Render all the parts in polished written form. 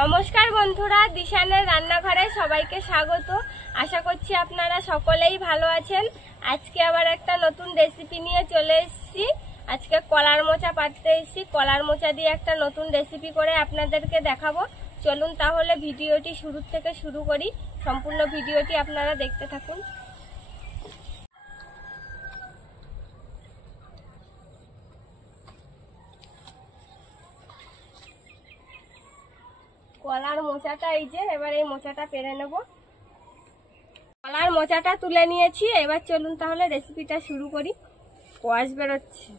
নমস্কার বন্ধুরা, দিশানের রান্নাঘরে সবাইকে স্বাগত। আশা করছি আপনারা সকলেই ভালো আছেন। আজকে আবার একটা নতুন রেসিপি নিয়ে চলে এসেছি। আজকে কলার মোচা পাততে এসেছি। কলার মোচা দিয়ে একটা নতুন রেসিপি করে আপনাদেরকে দেখাবো। চলুন তাহলে ভিডিওটি শুরু থেকে শুরু করি। সম্পূর্ণ ভিডিওটি আপনারা দেখতে থাকুন। কলার মোচাটা এই যে, এবার এই মোচাটা পেরে নেব। কলার মোচাটা তুলে নিয়েছি। এবার চলুন তাহলে রেসিপিটা শুরু করি। কোয়াশ বেরোচ্ছে।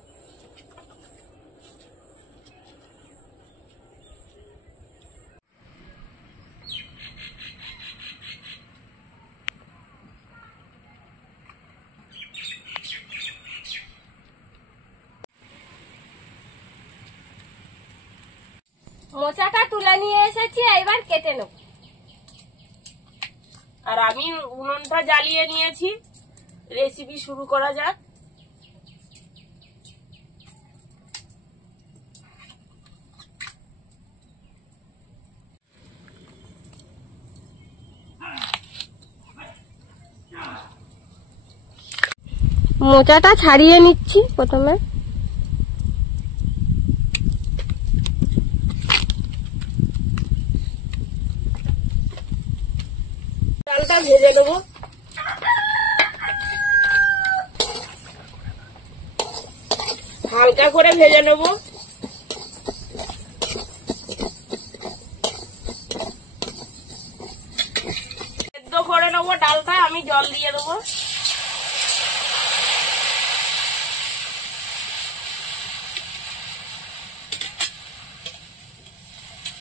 মোচাটা তুলে নিয়ে এসেছি, এবার কেটে নেব। আর আমি উনুনটা জ্বালিয়ে নিয়েছি। রেসিপি শুরু করা যাক। মোচাটা ছাড়িয়ে নিচ্ছি প্রথমে। ডালটা ভেজে নেবো। হালকা করে ভেজে নেবো। সেদ্ধ করে নেবো ডালটা। আমি জল দিয়ে দেবো।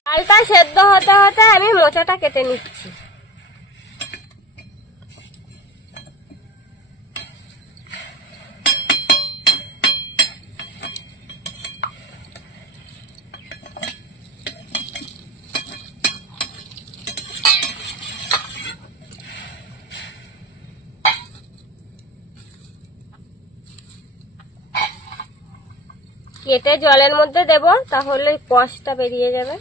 ডালটা সেদ্ধ হতে হতে আমি মোচাটা কেটে নিচ্ছি। কেটে জলের মধ্যে দেব, তাহলে কষটা বেরিয়ে যাবে।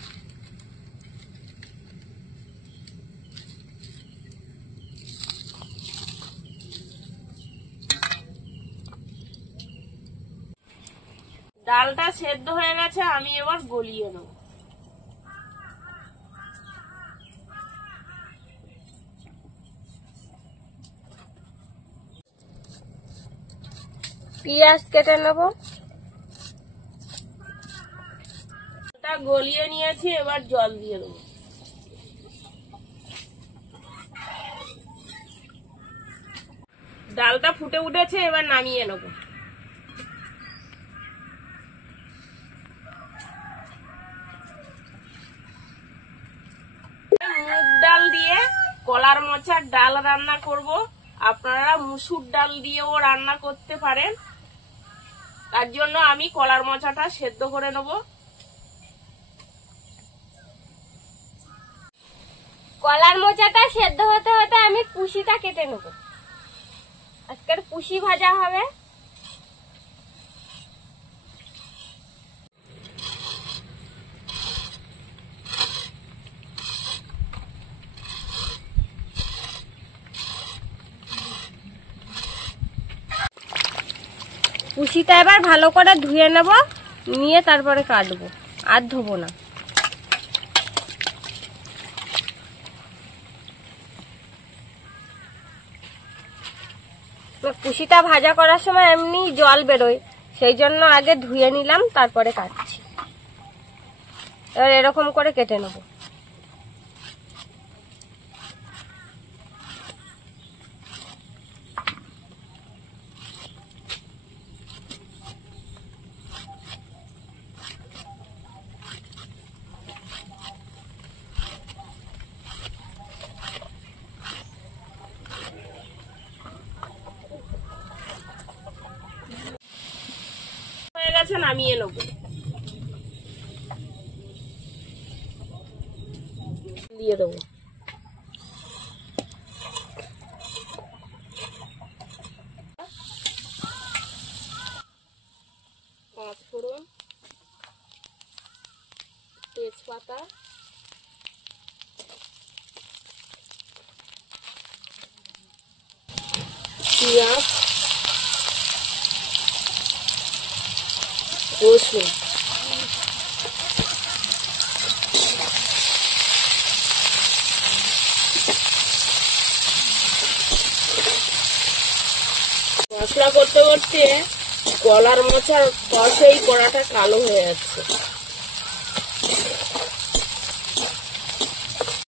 ডালটা সেদ্ধ হয়ে গেছে, আমি এবার গলিয়ে নেব। পেঁয়াজ কেটে নেব। গলিয়ে নিয়েছি, এবার জল দিয়ে দেবো। ডালটা ফুটে উঠেছে, এবার নামিয়ে নেব। মুগ ডাল দিয়ে কলার মোচার ডাল রান্না করব। আপনারা মুসুর ডাল দিয়েও রান্না করতে পারেন। তার জন্য আমি কলার মোচাটা সেদ্ধ করে নেব। কলার মোচাটা সেদ্ধ হতে হতে আমি কুশিটা কেটে নেব। আজকের কুশি ভাজা হবে। কুশিটা এবার ভালো করে ধুয়ে নেব, নিয়ে তারপরে কাটবো। আর ধোবো না। কুশিটা ভাজা করার সময় এমনি জল বেরোয়, সেই জন্য আগে ধুয়ে নিলাম, তারপরে কাটছি। এবার এরকম করে কেটে নেব। হয়ে গেছে, নামিয়ে নেব। দিয়ে দেবো। পাঁচফোড়ন, তেজপাতা, পেঁয়াজ, রসুন, মশলা করতে করতে কলার মোচার কষেই কড়াটা কালো হয়ে যাচ্ছে।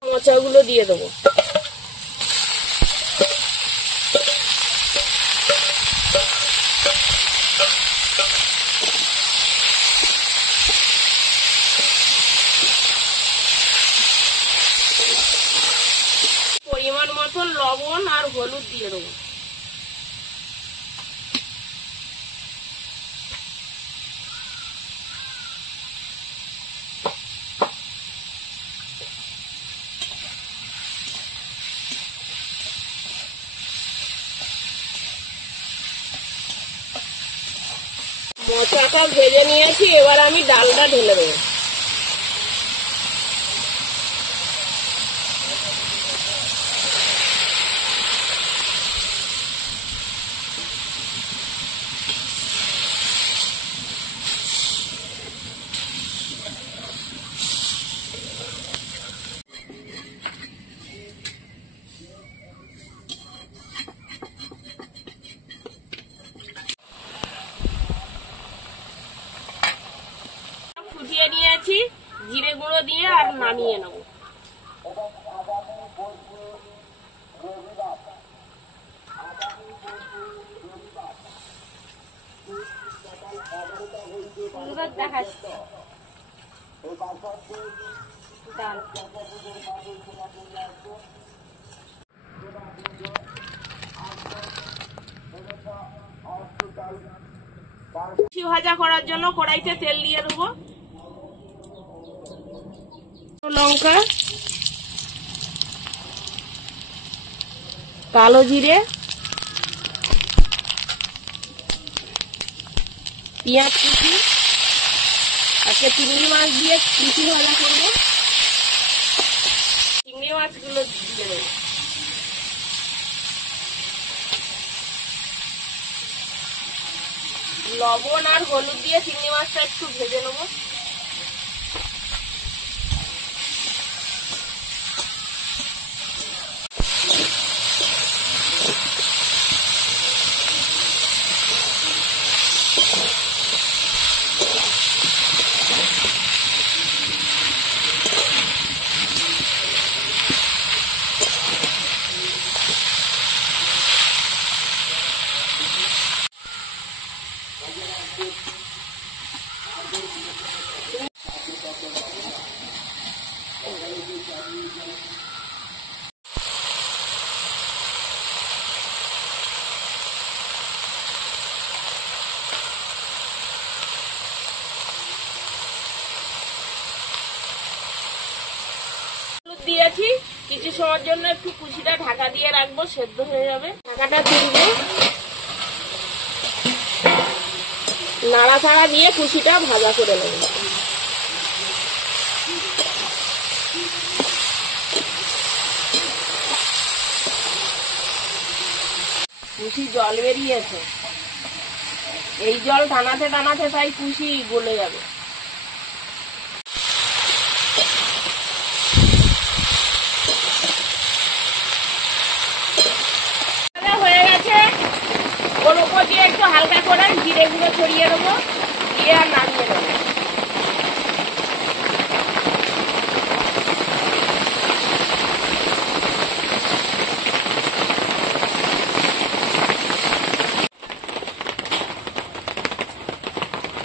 মোচাগুলো দিয়ে দেবো। পরিমাণ মতন লবণ আর হলুদ দিয়ে দেবো। মোচাটা ভেজে নিয়েছি, এবার আমি ডালটা ঢেলে দেবো। ফুটিয়ে নিয়েছি, জিরে গুঁড়ো দিয়ে আর নামিয়ে নেব। দেখাচ্ছি ডাল। ভাজা করার জন্য কড়াইতে তেল দিয়ে দেবো। লঙ্কা, কালো জিরে, পেঁয়াজ কুচি, আজকে চিংড়ি মাছ দিয়ে কুচি ভাজা করবো। চিংড়ি মাছগুলো দিয়ে দেবো। লবণ আর হলুদ দিয়ে চিংড়ি মাছটা একটু ভেজে নেবো। দিয়েছি, কিছু সময়ের জন্য একটু কুচিটা ঢাকা দিয়ে রাখবো, সেদ্ধ হয়ে যাবে। ঢাকাটা তুলবো, নাড়াচাড়া দিয়ে কুচিটা ভাজা করে নেব। কুচি জল বেরিয়েছে, এই জল টানাতে টানাতে তাই কুচি গলে যাবে। হয়ে গেছে, ওর উপর দিয়ে একটু হালকা করে জিরে গুঁড়ো ছড়িয়ে দেবো, দিয়ে আর নামিয়ে দেবো।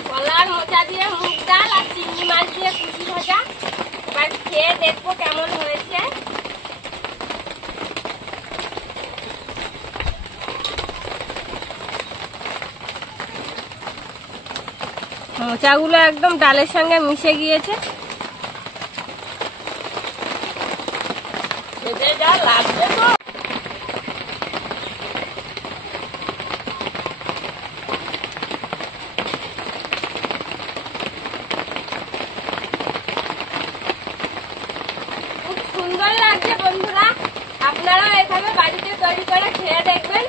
কলার মোচা দিয়ে মুগ ডাল আর চিংড়ি মাছ দিয়ে কুচি ভাজা। এবার খেয়ে দেখবো কেমন হয়েছে। মোচাগুলো একদম ডালের সঙ্গে মিশে গিয়েছে। খেতে যা লাগবে তো। খুব সুন্দর লাগছে বন্ধুরা, আপনারা এভাবে বাড়িতে তৈরি করে খেয়ে দেখবেন।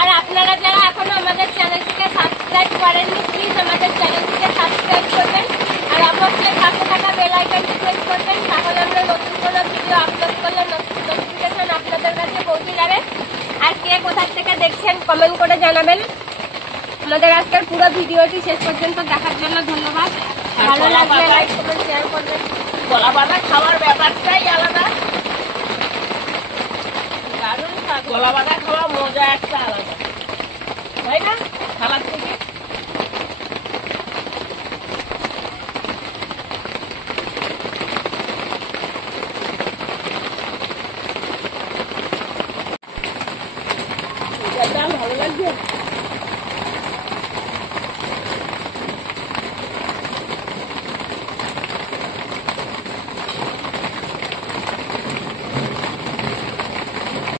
আর আপনারা যারা এখনো আমাদের চ্যানেলটিকে সাবস্ক্রাইব করেননি, প্লিজ আমাদের চ্যানেলটিকে সাবস্ক্রাইব করবেন আর অবশ্যই পাশে থাকা বেল আইকনটি প্রেস করবেন, তাহলে আমরা নতুন কোনো ভিডিও আপলোড করলে নোটিফিকেশন আপনাদের কাছে পৌঁছে যাবে। আর কে কোথা থেকে দেখছেন কমেন্ট করে জানাবেন। আমাদের আজকের পুরো ভিডিওটি শেষ পর্যন্ত দেখার জন্য ধন্যবাদ। ভালো লাগলে লাইক কমেন্ট শেয়ার করবেন। কলা পাতা খাওয়ার ব্যাপারটাই আলাদা, দারুণ স্বাদ। কলা পাতা খাওয়া মজা একটা আলাদা, তাই না? খালার থেকে